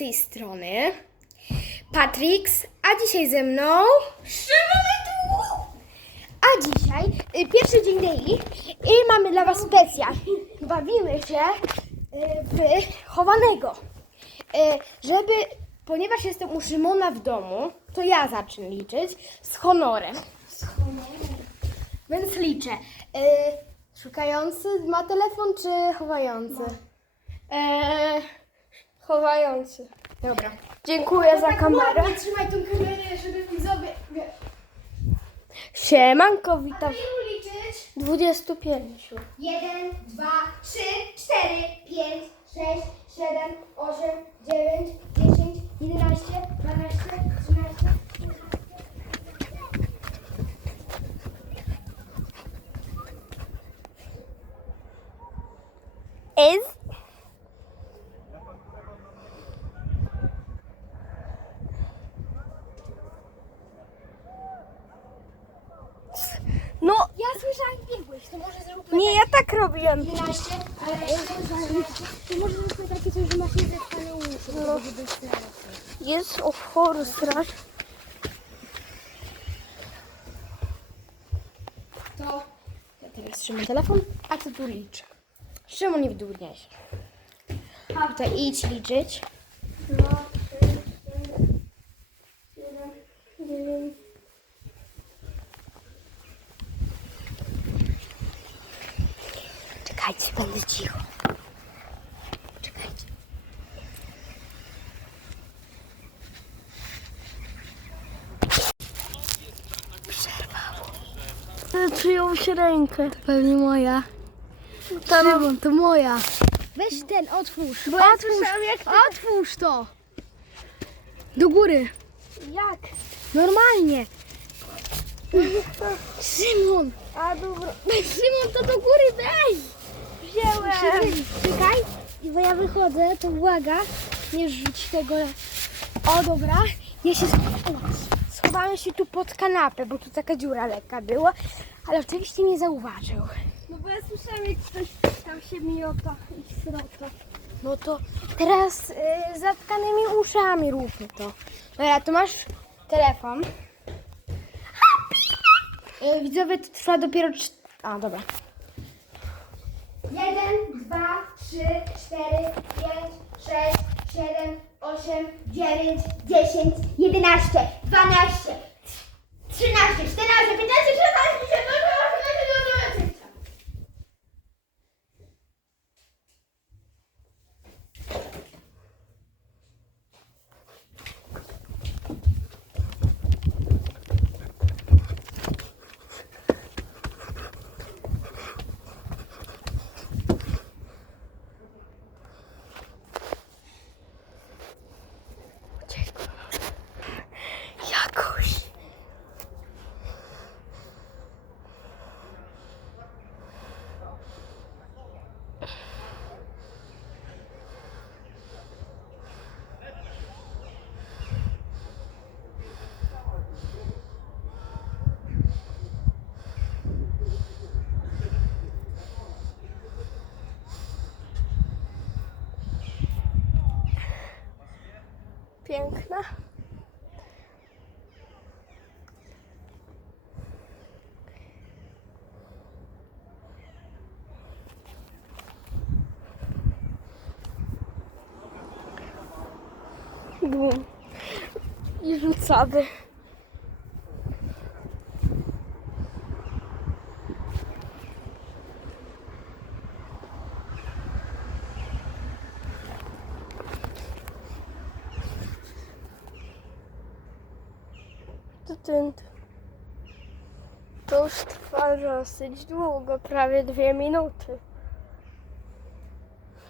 tej strony Patrix, a dzisiaj ze mną Szymon A dzisiaj y, pierwszy dzień daily i mamy dla Was specjal. Bawimy się y, w chowanego. Y, żeby, ponieważ jestem u Szymona w domu, to ja zacznę liczyć z honorem. Z honorem. Więc liczę. Y, szukający ma telefon czy chowający? Eee, chowający. Dobra. Dziękuję za kamerę. Tak ładnie trzymaj tą kamerę, żeby widzowie... Siemanko, witam. Ilu liczyć? 25. 1, 2, 3, 4, 5, 6, 7, 8, 9, 10, 11, 12, 13, Is. No, Ja słyszałam biegłeś, to może zróbmy nie, ja tak robiłem. 11, ale to może zróbmy takie coś, że masz niezespane uszy, Jest o chory straż. To ja teraz trzymam telefon, a ty tu licz. Szymon, nie wdłużniaj się. Tutaj idź liczyć. Dwa, trzy, cztery, siedem, dziewięć. Czekajcie, będę cicho. Czekajcie. Czyjąś rękę. Pewnie moja. Szymon, to moja. Weź ten, otwórz. Bo ja otwórz, słyszałam, jak ty- otwórz to. Do góry. Jak? Normalnie. Szymon. A dobra. Szymon, to do góry weź. Wziąłem. Czekaj. I bo ja wychodzę, to błaga. Nie rzuć tego. O, dobra. Ja się o, schowałem się tu pod kanapę, bo tu taka dziura lekka była. Ale oczywiście nie zauważył. No bo ja słyszałem, jak ktoś tam się miota i srota. No to teraz y, z zatkanymi uszami róbmy to. Dobra, tu masz telefon. Y, widzowie, to trwa dopiero... cz- A, dobra. Jeden, dwa, trzy, cztery, pięć, sześć, siedem, osiem, dziewięć, dziesięć, jedenaście, dwanaście, trzynaście, czternaście, piętnaście, szesnaście, Piękna. Bum. I rzucamy. Ten. To już trwa dosyć długo, prawie dwie minuty.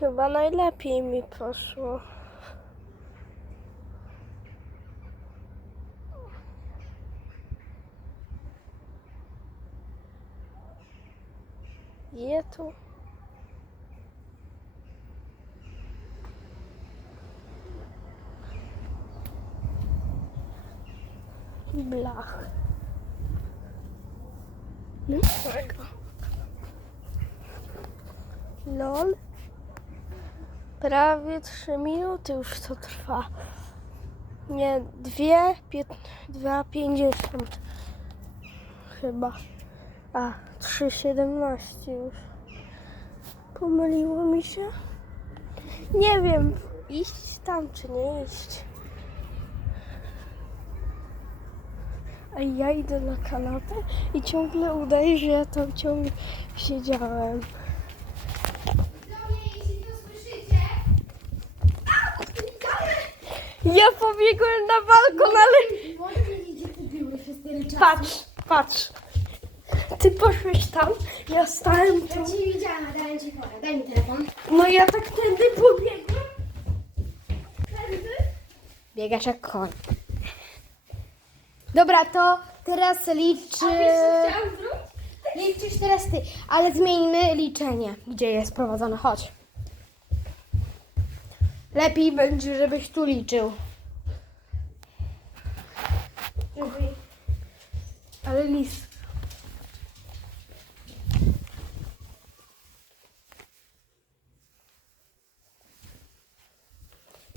Chyba najlepiej mi poszło. Je tu. Prawie 3 minuty już to trwa. Nie, 2, 2, 50 chyba. A, 3,17 już. Pomyliło mi się. Nie wiem, iść tam czy nie iść. A ja idę na kanapę i ciągle udaję, że ja tam ciągle siedziałem. jeśli to słyszycie... Ja pobiegłem na balkon, ale... Patrz, patrz. Ty poszłeś tam, ja stałem tu. Ja cię widziałam, a dałem ci. Daj mi telefon. No ja tak tędy pobiegłem. Tędy? Biegasz jak koń. Dobra, to teraz liczy... chciałam zrobić? Liczysz teraz ty, ale zmieńmy liczenie, gdzie jest prowadzone. Chodź. Lepiej będzie, żebyś tu liczył. Ale list.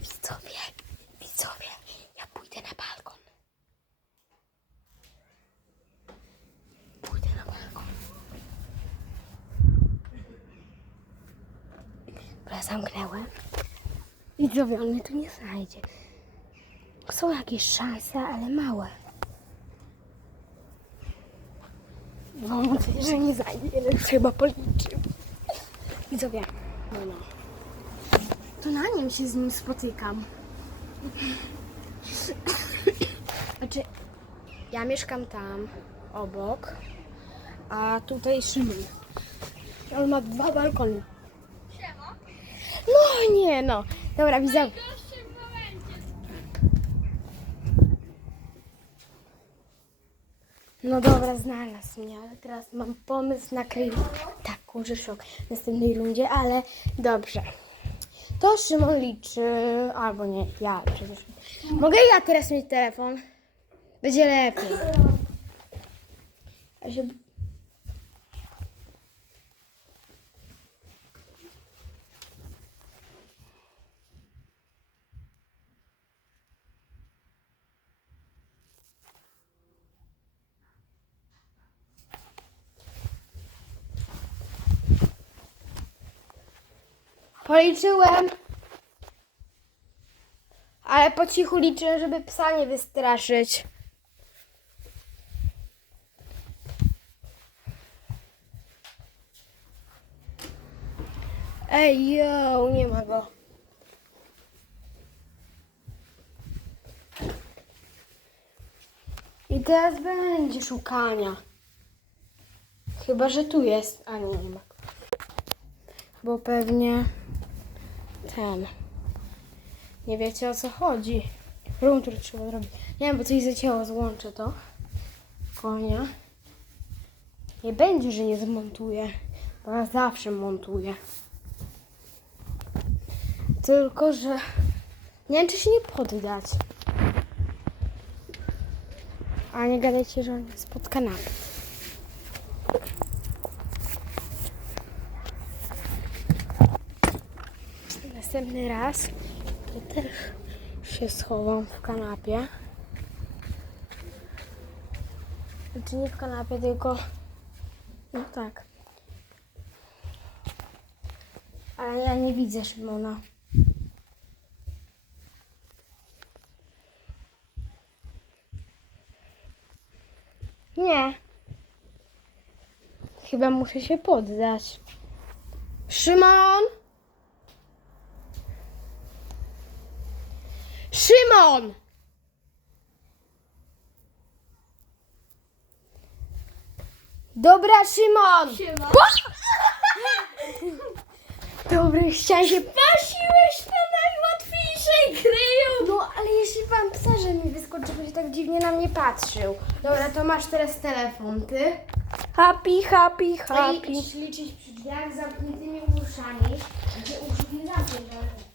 Widzowie, widzowie, ja pójdę na balkon. Pójdę na balkon. Dobra, zamknęłem. Widzowie, on mnie tu nie znajdzie. Są jakieś szanse, ale małe. Mam nadzieję, że nie znajdzie, ale trzeba policzyć. Widzowie, no no. To na nim się z nim spotykam. Znaczy, ja mieszkam tam, obok, a tutaj Szymon. On ma dwa balkony. No nie, no. Dobra, widzę. No dobra, znalazł mnie, ale teraz mam pomysł na kryj. Tak, kurczę szok w następnej rundzie, ale dobrze. To Szymon liczy, albo nie, ja przecież. Mogę ja teraz mieć telefon? Będzie lepiej. Policzyłem. Ale po cichu liczę, żeby psa nie wystraszyć. Ej, yo, nie ma go. I teraz będzie szukania. Chyba, że tu jest. A nie, nie ma. Bo pewnie ten. Nie wiecie o co chodzi. Room tour trzeba zrobić. Nie wiem, bo coś zacięło, złączę to. Konia. Nie będzie, że nie zmontuję. Bo ja zawsze montuję. Tylko, że nie wiem, czy się nie poddać. A nie gadajcie, że on jest pod kanapą. Następny raz to też się schowam w kanapie. Znaczy nie w kanapie, tylko... No tak. Ale ja nie widzę Szymona. Nie. Chyba muszę się poddać. Szymon! Dobra, Szymon! Siema. Dobra, chciałem się... Pasiłeś na najłatwiejszej gry. No, ale jeśli pan psa, że mi wyskoczy, się tak dziwnie na mnie patrzył. Dobra, to masz teraz telefon, ty? Happy, happy, I happy. musisz liczyć przy drzwiach z zamkniętymi uszami, gdzie uszy nie zamknięte.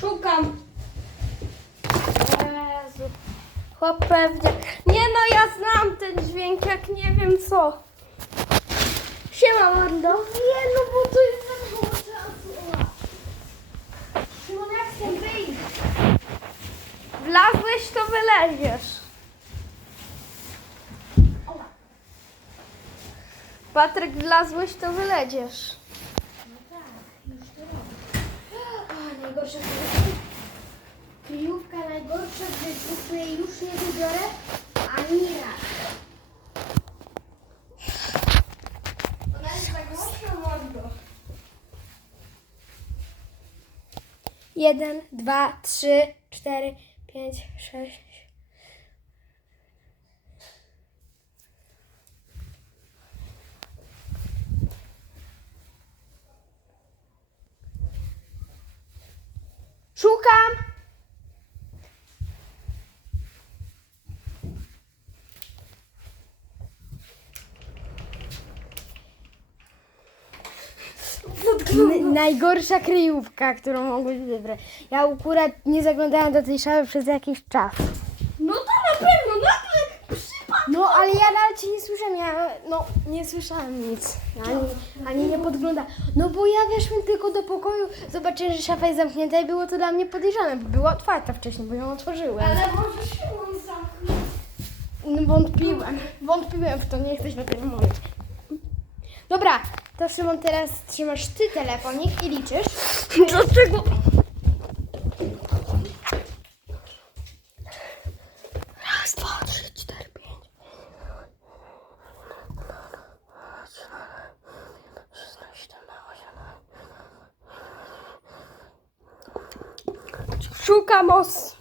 Szukam. Jezu. Chłop pewnie. Nie no, ja znam ten dźwięk, jak nie wiem co. Siema, Mando. Nie, no bo to jest za mało czasu. Szymon, jak chcę wyjść? Wlazłeś, to wyleziesz. Patryk, wlazłeś, to wyleziesz. No tak, już to robię. O, najgorsza kryjówka. Której już nie wybiorę ani raz. Ona jest tak mordo. Jeden, dwa, trzy, cztery, pięć, sześć. Szukam! Najgorsza kryjówka, którą mogłeś wybrać. Ja akurat nie zaglądałam do tej szafy przez jakiś czas. No to na pewno, nagle przypadek. No, ale ja nawet cię nie słyszałem, ja no nie słyszałam nic, ani, ani nie podglądałam. No bo ja weszłam tylko do pokoju, zobaczyłem, że szafa jest zamknięta i było to dla mnie podejrzane, bo była otwarta wcześniej, bo ją otworzyłem. Ale może się on zamknął. No wątpiłem, wątpiłem w to, nie jesteś na tym mówić. Dobra, to Szymon, teraz trzymasz ty telefonik i liczysz. Dlaczego? Raz, dwa, trzy, cztery, pięć. Szukam os.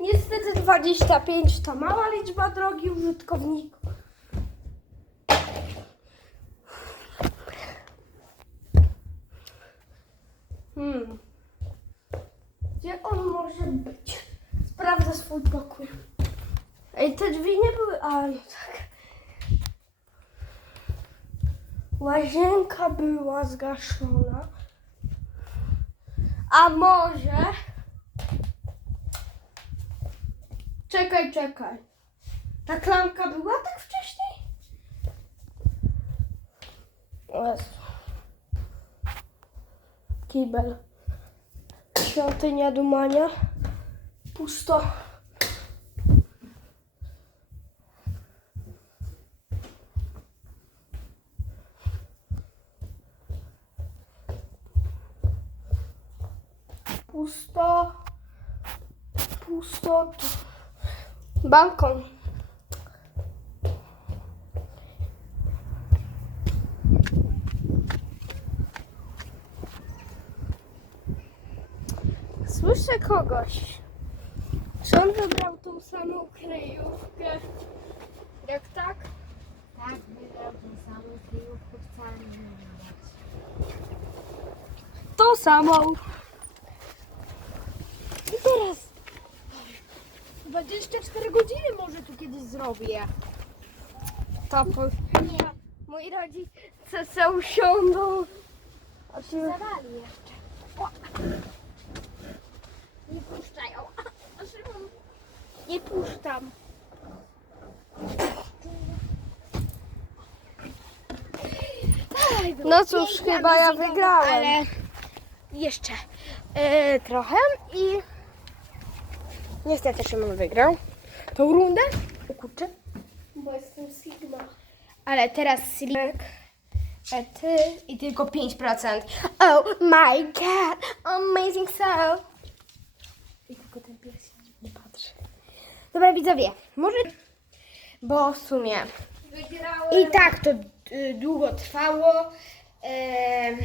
Niestety 25 to mała liczba drogi użytkowników. A, tak. Łazienka była zgaszona. A może. Czekaj, czekaj. Ta klamka była tak wcześniej? Jezu. Kibel. Świątynia Dumania. Pusto. Pusto. Pusto. Balkon. Słyszę kogoś. Czy on wybrał tą samą kryjówkę? Jak tak? Tak, wybrał tą samą kryjówkę, wcale nie wybrać. To samą. I teraz 24 godziny może tu kiedyś zrobię. To po... Moi rodzice se usiądą. A ty... Zawali jeszcze. O. Nie puszczają. Szymon, Nie puszczam. No cóż, chyba ja wygrałem. Ale jeszcze e, trochę i niestety Szymon wygrał tą rundę. O kurczę. Bo jestem Sigma. Ale teraz Slimek, e, ty i tylko 5%. Oh my god, amazing soul. I tylko ten się dziwnie patrzy. Dobra widzowie, może... Bo w sumie Wygrałem. i tak to y, długo trwało. Em,